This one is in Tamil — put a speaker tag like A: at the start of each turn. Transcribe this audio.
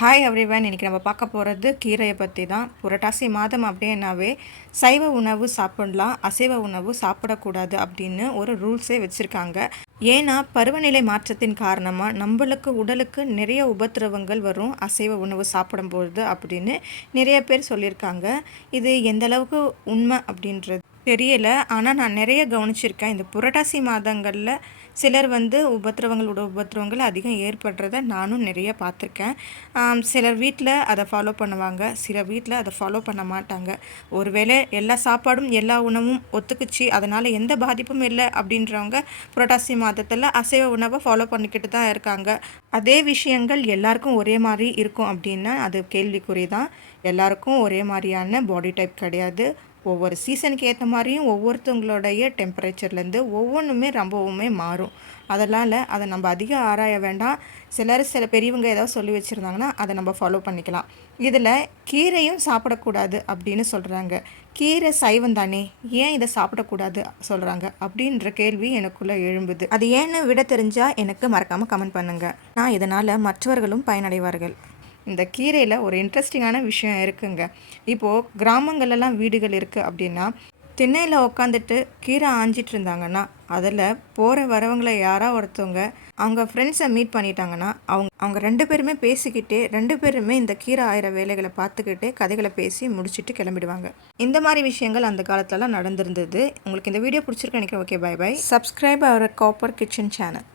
A: ஹாய் எவ்ரிவன் இன்றைக்கி நம்ம பார்க்க போகிறது கீரையை பற்றி தான் புரட்டாசி மாதம் அப்படின்னாவே சைவ உணவு சாப்பிடலாம் அசைவ உணவு சாப்பிடக்கூடாது அப்படின்னு ஒரு ரூல்ஸே வச்சுருக்காங்க. ஏன்னா பருவநிலை மாற்றத்தின் காரணமாக நம்மளுக்கு உடலுக்கு நிறைய உபத்திரவங்கள் வரும் அசைவ உணவு சாப்பிடும்பொழுது அப்படின்னு நிறைய பேர் சொல்லியிருக்காங்க. இது எந்த அளவுக்கு உண்மை அப்படின்றது தெரியல. ஆனால் நான் நிறைய கவனிச்சிருக்கேன். இந்த புரட்டாசி மாதங்களில் சிலர் வந்து உபத்திரவங்களோட உபத்திரவங்கள் அதிகம் ஏற்படுறத நானும் நிறைய பார்த்துருக்கேன். சிலர் வீட்டில் அதை ஃபாலோ பண்ணுவாங்க சில வீட்டில் அதை ஃபாலோ பண்ண மாட்டாங்க. ஒருவேளை எல்லா சாப்பாடும் எல்லா உணவும் ஒத்துக்குச்சு அதனால் எந்த பாதிப்பும் இல்லை அப்படின்றவங்க புரட்டாசி மாதத்தில் அசைவ உணவை ஃபாலோ பண்ணிக்கிட்டு தான் இருக்காங்க. அதே விஷயங்கள் எல்லாருக்கும் ஒரே மாதிரி இருக்கும் அப்படின்னா அது கேள்விக்குறி தான். எல்லாருக்கும் ஒரே மாதிரியான பாடி டைப் கிடையாது. ஒவ்வொரு சீசனுக்கு ஏற்ற மாதிரியும் ஒவ்வொருத்தவங்களுடைய டெம்பரேச்சர்லேருந்து ஒவ்வொன்றுமே ரொம்பவுமே மாறும். அதனால் அதை நம்ம அதிகம் ஆராய வேண்டாம். சிலர் சில பெரியவங்க ஏதாவது சொல்லி வச்சுருந்தாங்கன்னா அதை நம்ம ஃபாலோ பண்ணிக்கலாம். இதில் கீரையும் சாப்பிடக்கூடாது அப்படின்னு சொல்கிறாங்க கீரை சைவம் தானே ஏன் இதை சாப்பிடக்கூடாது சொல்கிறாங்க அப்படின்ற கேள்வி எனக்குள்ளே எழும்புது. அது ஏன்னு விட தெரிஞ்சால் எனக்கு மறக்காமல் கமெண்ட் பண்ணுங்கள் நான் இதனால் மற்றவர்களும் பயனடைவார்கள். இந்த கீரையில் ஒரு இன்ட்ரெஸ்டிங்கான விஷயம் இருக்குங்க. இப்போது கிராமங்கள்லாம் வீடுகள் இருக்குது அப்படின்னா திண்ணையில் உட்காந்துட்டு கீரை ஆஞ்சிட்டு இருந்தாங்கன்னா அதில் போகிற வரவங்களை யாராக ஒருத்தவங்க அவங்க ஃப்ரெண்ட்ஸை மீட் பண்ணிட்டாங்கன்னா அவங்க அவங்க ரெண்டு பேருமே பேசிக்கிட்டே ரெண்டு பேருமே இந்த கீரை ஆயிர வேலைகளை பார்த்துக்கிட்டே கதைகளை பேசி முடிச்சுட்டு கிளம்பிடுவாங்க. இந்த மாதிரி விஷயங்கள் அந்த காலத்துலலாம் நடந்திருந்தது. உங்களுக்கு இந்த வீடியோ பிடிச்சிருக்கு நினைக்கிறேன். Okay bye bye subscribe our copper kitchen channel